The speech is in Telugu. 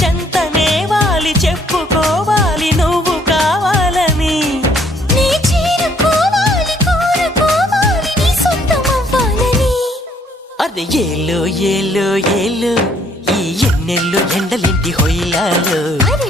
చెంతనే వాలి చెప్పుకోవాలి నువ్వు కావాలని. నీ చేరుకోవాలి కోరుకోవాలి నీ సొంతమవ్వాలని. అరే ఏలో ఏలో ఏలో ఈ ఎన్నెల్లో ఎండలింటి హొయిలాలో. అరే